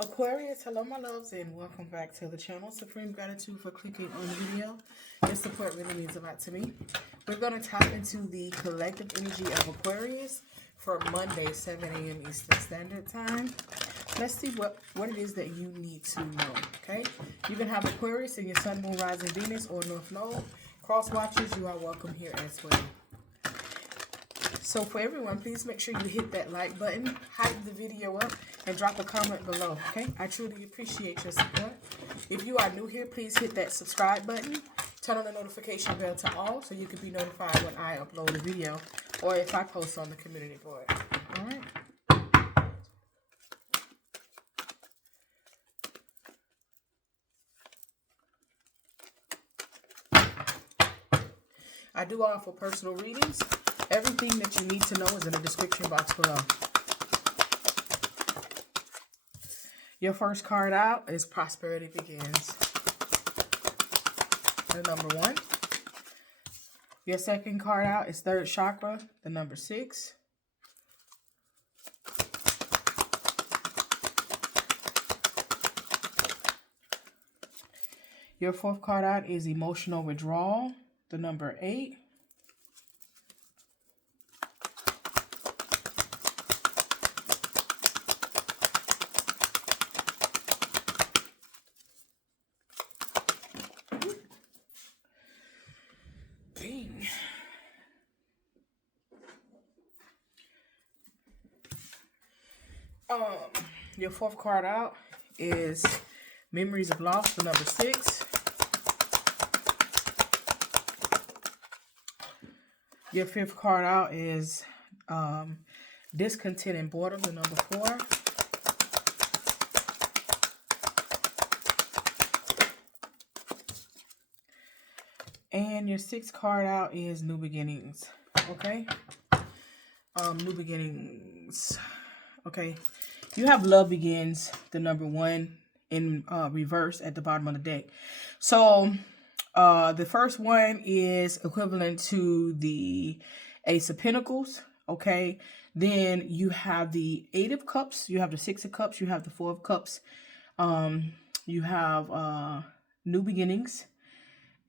Aquarius, hello my loves, and welcome back to the channel. Supreme gratitude for clicking on the video. Your support really means a lot to me. We're going to tap into the collective energy of Aquarius for Monday, 7 a.m. Eastern Standard Time. Let's see what it is that you need to know, okay? You can have Aquarius in your Sun, Moon, Rising, Venus, or North Node. Cross watchers, you are welcome here as well. So for everyone, please make sure you hit that like button, hype the video up, and drop a comment below, okay? I truly appreciate your support. If you are new here, please hit that subscribe button. Turn on the notification bell to all so you can be notified when I upload a video or if I post on the community board. All right? I do offer personal readings. Everything that you need to know is in the description box below. Your first card out is Prosperity Begins. The number 1. Your second card out is Third Chakra, the number 6. Your fourth card out is Emotional Withdrawal, the number 8. Your fourth card out is Memories of Loss, the number 6. Your fifth card out is Discontent and Boredom, the number 4. And your sixth card out is New Beginnings. Okay? New Beginnings. Okay. You have Love Begins, the number 1, in reverse at the bottom of the deck. So, the first one is equivalent to the Ace of Pentacles, okay? Then you have the 8 of Cups, you have the 6 of Cups, you have the 4 of Cups, you have New Beginnings,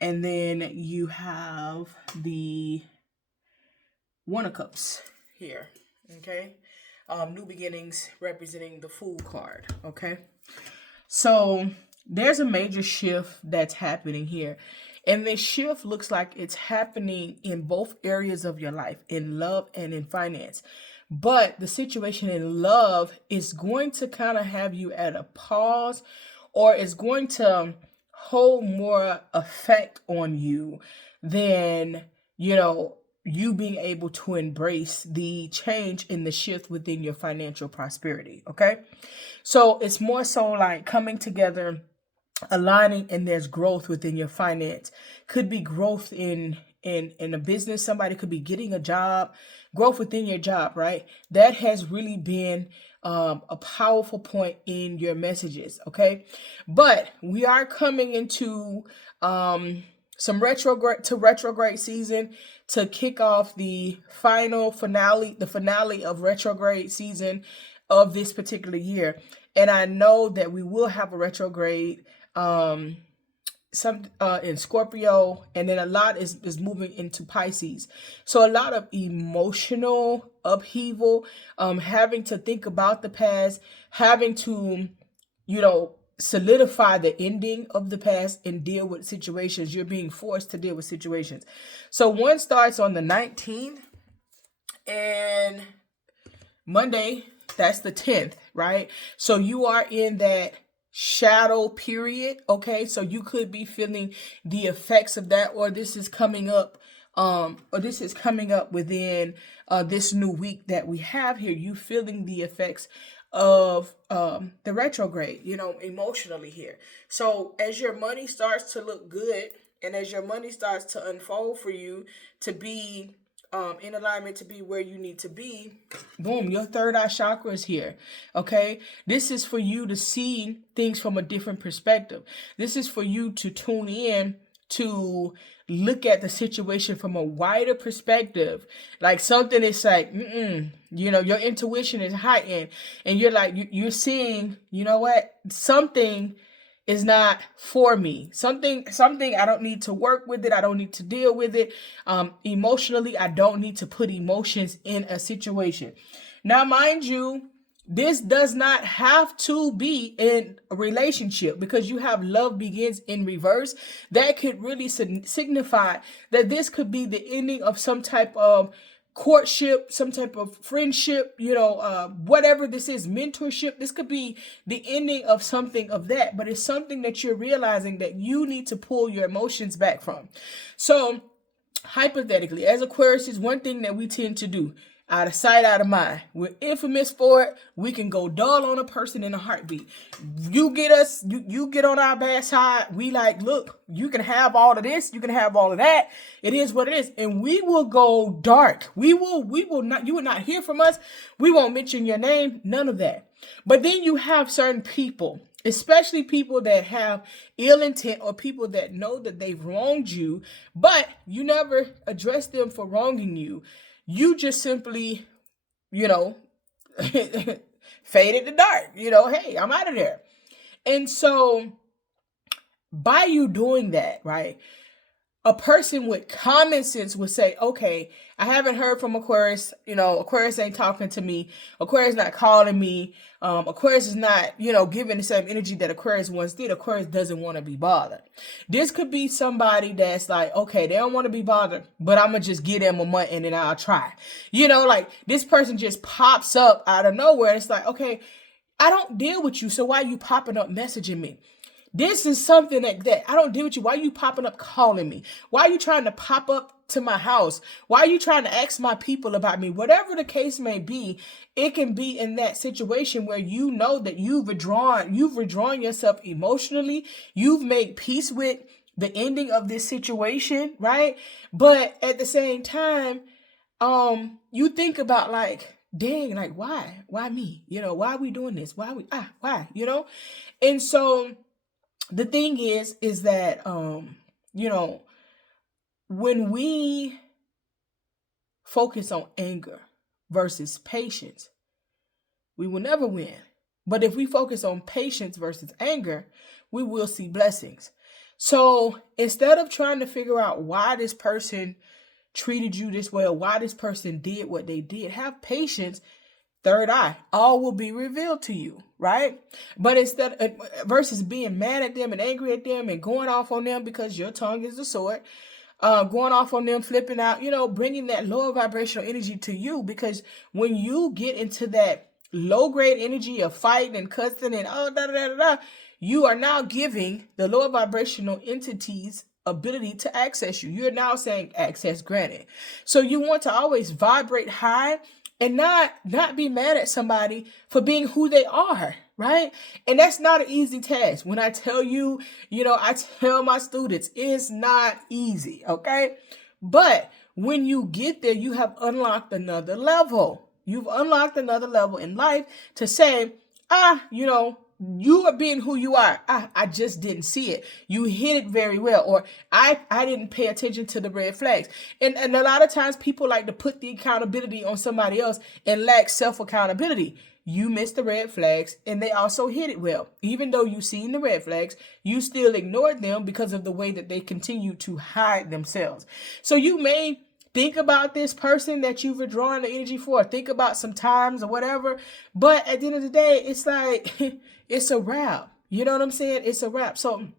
and then you have the 1 of Cups here, okay? New Beginnings representing the Fool card, okay? So there's a major shift that's happening here. And this shift looks like it's happening in both areas of your life, in love and in finance. But the situation in love is going to kind of have you at a pause, or is going to hold more effect on you than, you being able to embrace the change in the shift within your financial prosperity, okay? So it's more so like coming together, aligning, and there's growth within your finance. Could be growth in a business. Somebody could be getting a job, growth within your job, right? That has really been a powerful point in your messages, okay? But we are coming into some retrograde season to kick off the finale of retrograde season of this particular year. And I know that we will have a retrograde in Scorpio, and then a lot is moving into Pisces. So a lot of emotional upheaval, having to think about the past, having to, solidify the ending of the past and deal with situations. You're being forced to deal with situations. So one starts on the 19th, and Monday, that's the 10th, right? So you are in that shadow period, okay? So you could be feeling the effects of that, or this is coming up within this new week that we have here. You feeling the effects of the retrograde, emotionally here. So as your money starts to look good, and as your money starts to unfold for you to be in alignment, to be where you need to be, boom, your third eye chakra is here, okay? This is for you to see things from a different perspective. This is for you to tune in to look at the situation from a wider perspective. Like something is like, you know, your intuition is heightened and you're like, you're seeing, you know what, something is not for me. Something I don't need to work with it. I don't need to deal with it. Emotionally, I don't need to put emotions in a situation. Now, mind you, this does not have to be in a relationship, because you have love begins in reverse. That could really signify that this could be the ending of some type of courtship, some type of friendship, you know, whatever this is, mentorship. This could be the ending of something of that, but it's something that you're realizing that you need to pull your emotions back from. So hypothetically, as Aquarius, is one thing that we tend to do. Out of sight, out of mind. We're infamous for it. We can go dull on a person in a heartbeat. You get us, you get on our bad side. We like, look, you can have all of this. You can have all of that. It is what it is. And we will go dark. We will not, you will not hear from us. We won't mention your name. None of that. But then you have certain people, especially people that have ill intent, or people that know that they've wronged you, but you never address them for wronging you. You just simply, you know, fade in the dark. You know, hey, I'm out of there. And so by you doing that, right, a person with common sense would say, okay, I haven't heard from Aquarius. You know, Aquarius ain't talking to me. Aquarius not calling me. Aquarius is not, you know, giving the same energy that Aquarius once did. Aquarius doesn't want to be bothered. This could be somebody that's like, okay, they don't want to be bothered, but I'm going to just give them a month and then I'll try. You know, like this person just pops up out of nowhere. It's like, okay, I don't deal with you, so why are you popping up messaging me? This is something like that. I don't deal with you. Why are you popping up calling me? Why are you trying to pop up to my house? Why are you trying to ask my people about me? Whatever the case may be, it can be in that situation where you know that you've withdrawn yourself emotionally. You've made peace with the ending of this situation, right? But at the same time, you think about like, dang, like why me? You know, why are we doing this? Why, you know? And so the thing is that, you know, when we focus on anger versus patience, we will never win. But if we focus on patience versus anger, we will see blessings. So instead of trying to figure out why this person treated you this way or why this person did what they did, have patience. Third eye, all will be revealed to you, right? But instead, versus being mad at them and angry at them and going off on them because your tongue is the sword, going off on them, flipping out, you know, bringing that lower vibrational energy to you. Because when you get into that low grade energy of fighting and cussing and you are now giving the lower vibrational entities ability to access you. You're now saying access granted. So you want to always vibrate high and not be mad at somebody for being who they are, right? And that's not an easy task. When I tell you, you know, I tell my students, it's not easy, okay? But when you get there, you have unlocked another level. You've unlocked another level in life to say, you know, you are being who you are. I just didn't see it. You hit it very well. Or I didn't pay attention to the red flags. And a lot of times people like to put the accountability on somebody else and lack self-accountability. You missed the red flags and they also hit it well. Even though you seen the red flags, you still ignored them because of the way that they continue to hide themselves. So you may think about this person that you've withdrawn the energy for. Think about some times or whatever. But at the end of the day, it's like, it's a wrap. You know what I'm saying? It's a wrap. So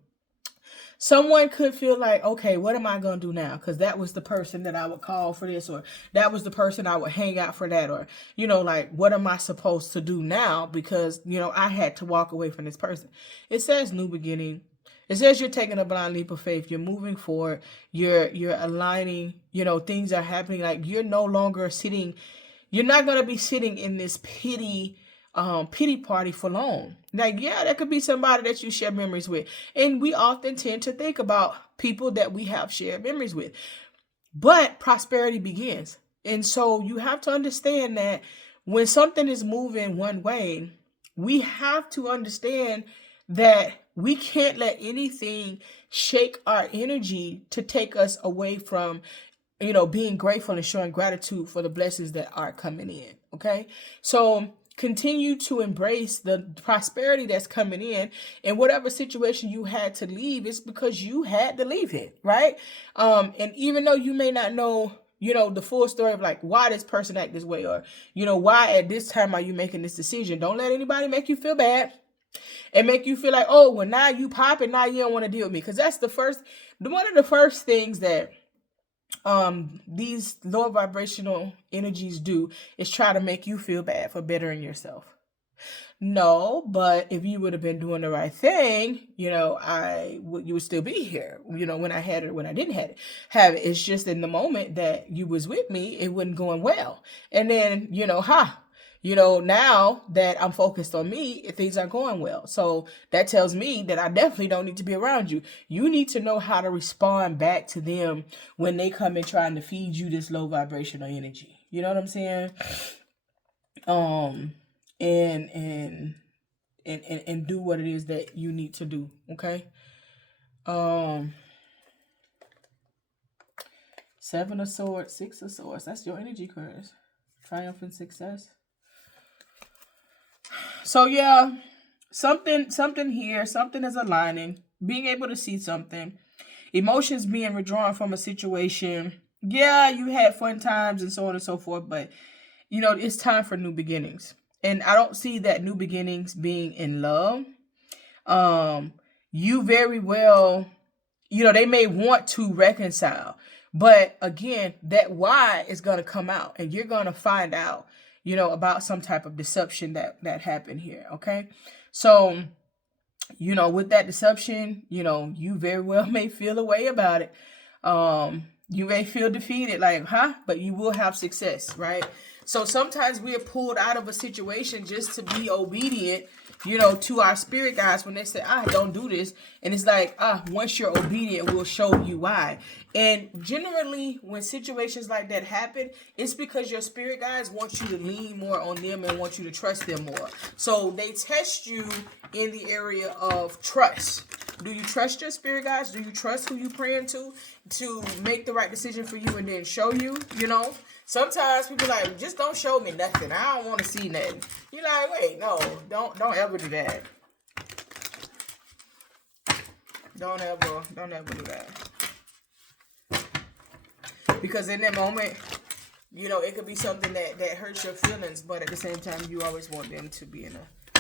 someone could feel like, okay, what am I going to do now? Because that was the person that I would call for this, or that was the person I would hang out for that, or, you know, like, what am I supposed to do now? Because, you know, I had to walk away from this person. It says new beginning. It says you're taking a blind leap of faith. You're moving forward. You're aligning. You know, things are happening. Like, you're no longer sitting. You're not going to be sitting in this pity party for long. Like, yeah, that could be somebody that you share memories with. And we often tend to think about people that we have shared memories with. But prosperity begins. And so you have to understand that when something is moving one way, we have to understand that we can't let anything shake our energy to take us away from, being grateful and showing gratitude for the blessings that are coming in. Okay. So continue to embrace the prosperity that's coming in, and whatever situation you had to leave, it's because you had to leave it. Right. And even though you may not know, the full story of like why this person act this way, or, why at this time are you making this decision, don't let anybody make you feel bad and make you feel like, oh, well, now you pop and now you don't want to deal with me. Because that's one of the first things that these lower vibrational energies do is try to make you feel bad for bettering yourself. No, but if you would have been doing the right thing, you would still be here. When I had it, when I didn't have it. It's just in the moment that you was with me, it wasn't going well. And then, now that I'm focused on me, things are going well. So that tells me that I definitely don't need to be around you. You need to know how to respond back to them when they come in trying to feed you this low vibrational energy. You know what I'm saying? And do what it is that you need to do. Okay. 7 of Swords, 6 of Swords. That's your energy cards. Triumph and success. So yeah, something here, something is aligning, being able to see something, emotions being withdrawn from a situation. Yeah, you had fun times and so on and so forth, but it's time for new beginnings. And I don't see that new beginnings being in love. You very well, they may want to reconcile, but again, that why is going to come out, and you're going to find out, about some type of deception that happened here. Okay. So, with that deception, you very well may feel a way about it. You may feel defeated, like, but you will have success, right? So sometimes we are pulled out of a situation just to be obedient, to our spirit guides when they say, don't do this. And it's like, once you're obedient, we'll show you why. And generally, when situations like that happen, it's because your spirit guides want you to lean more on them and want you to trust them more. So they test you in the area of trust. Do you trust your spirit guides? Do you trust who you praying to make the right decision for you and then show you, Sometimes people like, just don't show me nothing. I don't want to see nothing. You're like, wait, no, don't ever do that. Don't ever do that. Because in that moment, it could be something that hurts your feelings, but at the same time, you always want them to be in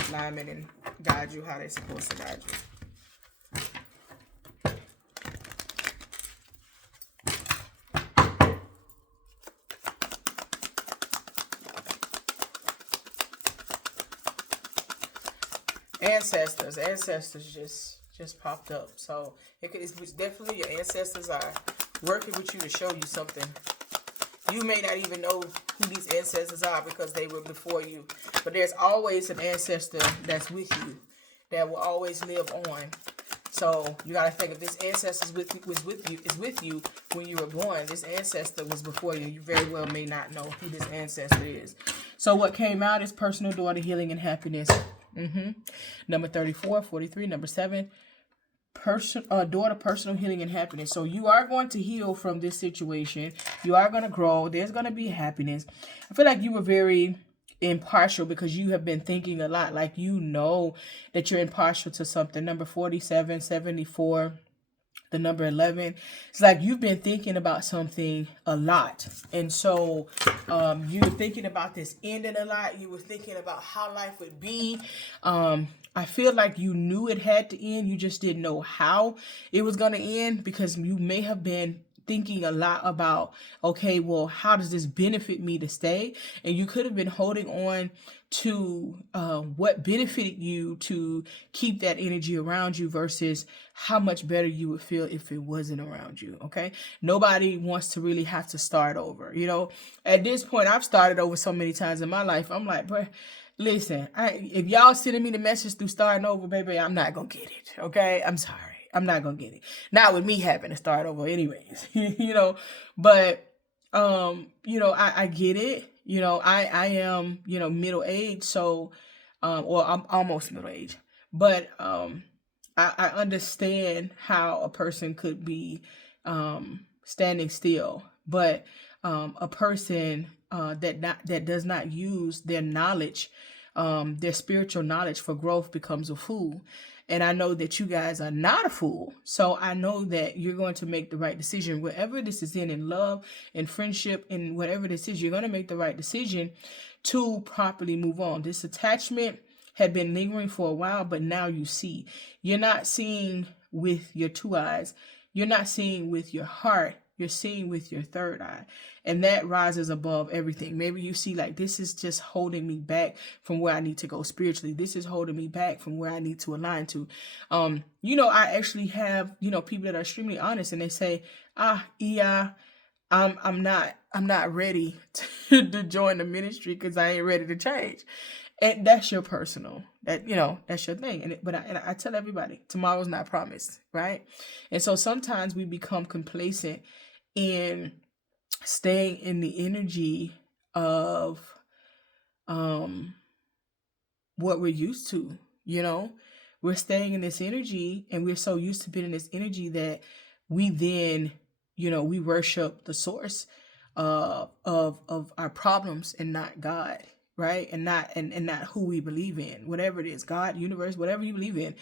alignment and guide you how they're supposed to guide you. Ancestors just popped up. So it's definitely your ancestors are working with you to show you something. You may not even know who these ancestors are because they were before you, but there's always an ancestor that's with you that will always live on. So you gotta think, if this ancestor is with you when you were born, this ancestor was before you. You very well may not know who this ancestor is. So what came out is personal daughter healing and happiness. Number 34, 43, number 7, daughter, personal healing and happiness. So you are going to heal from this situation. You are going to grow. There's going to be happiness. I feel like you were very impartial because you have been thinking a lot. Like, that you're impartial to something. Number 47, 74. The number 11, it's like you've been thinking about something a lot. And so you were thinking about this ending a lot. You were thinking about how life would be. I feel like you knew it had to end. You just didn't know how it was going to end, because you may have been thinking a lot about, okay, well, how does this benefit me to stay? And you could have been holding on to what benefited you to keep that energy around you versus how much better you would feel if it wasn't around you. Okay. Nobody wants to really have to start over. At this point, I've started over so many times in my life. I'm like, bro, listen, if y'all sending me the message through starting over, baby, I'm not going to get it. Okay. I'm sorry. I'm not going to get it. Not with me having to start over anyways, but, I get it. I am, middle-aged. So, or I'm almost middle-aged, but, I understand how a person could be standing still, but a person that does not use their knowledge, their spiritual knowledge for growth, becomes a fool. And I know that you guys are not a fool. So I know that you're going to make the right decision. Wherever this is in love, in friendship, in whatever this is, you're going to make the right decision to properly move on. This attachment had been lingering for a while, but now you see. You're not seeing with your two eyes. You're not seeing with your heart. You're seeing with your third eye. And that rises above everything. Maybe you see like, this is just holding me back from where I need to go spiritually. This is holding me back from where I need to align to. You know, I actually have, you know, people that are extremely honest, and they say, yeah, I'm not ready to join the ministry because I ain't ready to change. And that's your personal, that, you know, that's your thing. And I tell everybody, tomorrow's not promised, right? And so sometimes we become complacent in staying in the energy of what we're used to. You know, we're staying in this energy, and we're so used to being in this energy that we then, you know, we worship the source of our problems and not God. Right? And not who we believe in, whatever it is, God, universe, whatever you believe in.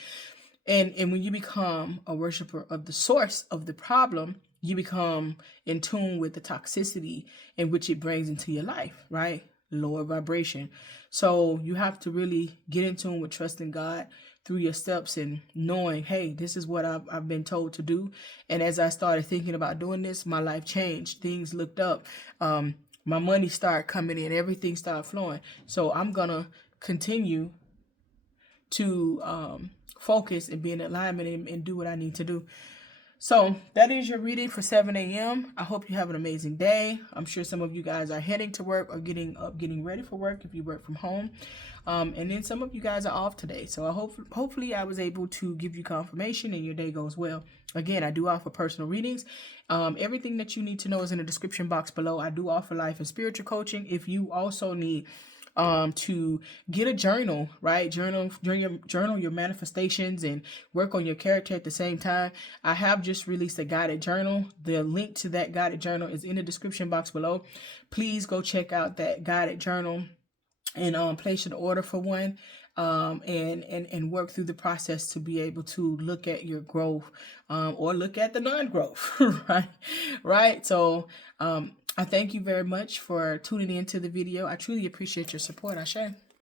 And when you become a worshiper of the source of the problem, you become in tune with the toxicity in which it brings into your life, right? Lower vibration. So you have to really get in tune with trusting God through your steps and knowing, hey, this is what I've been told to do. And as I started thinking about doing this, my life changed. Things looked up. My money started coming in, everything started flowing. So I'm going to continue to focus and be in alignment and do what I need to do. So that is your reading for 7 a.m. I hope you have an amazing day. I'm sure some of you guys are heading to work or getting up, getting ready for work if you work from home. And then some of you guys are off today. So hopefully I was able to give you confirmation and your day goes well. Again, I do offer personal readings. Everything that you need to know is in the description box below. I do offer life and spiritual coaching. If you also need to get a journal, right? Journal your manifestations and work on your character at the same time. I have just released a guided journal. The link to that guided journal is in the description box below. Please go check out that guided journal and place an order for one. And work through the process to be able to look at your growth, or look at the non-growth, right? So, I thank you very much for tuning into the video. I truly appreciate your support. Ashe.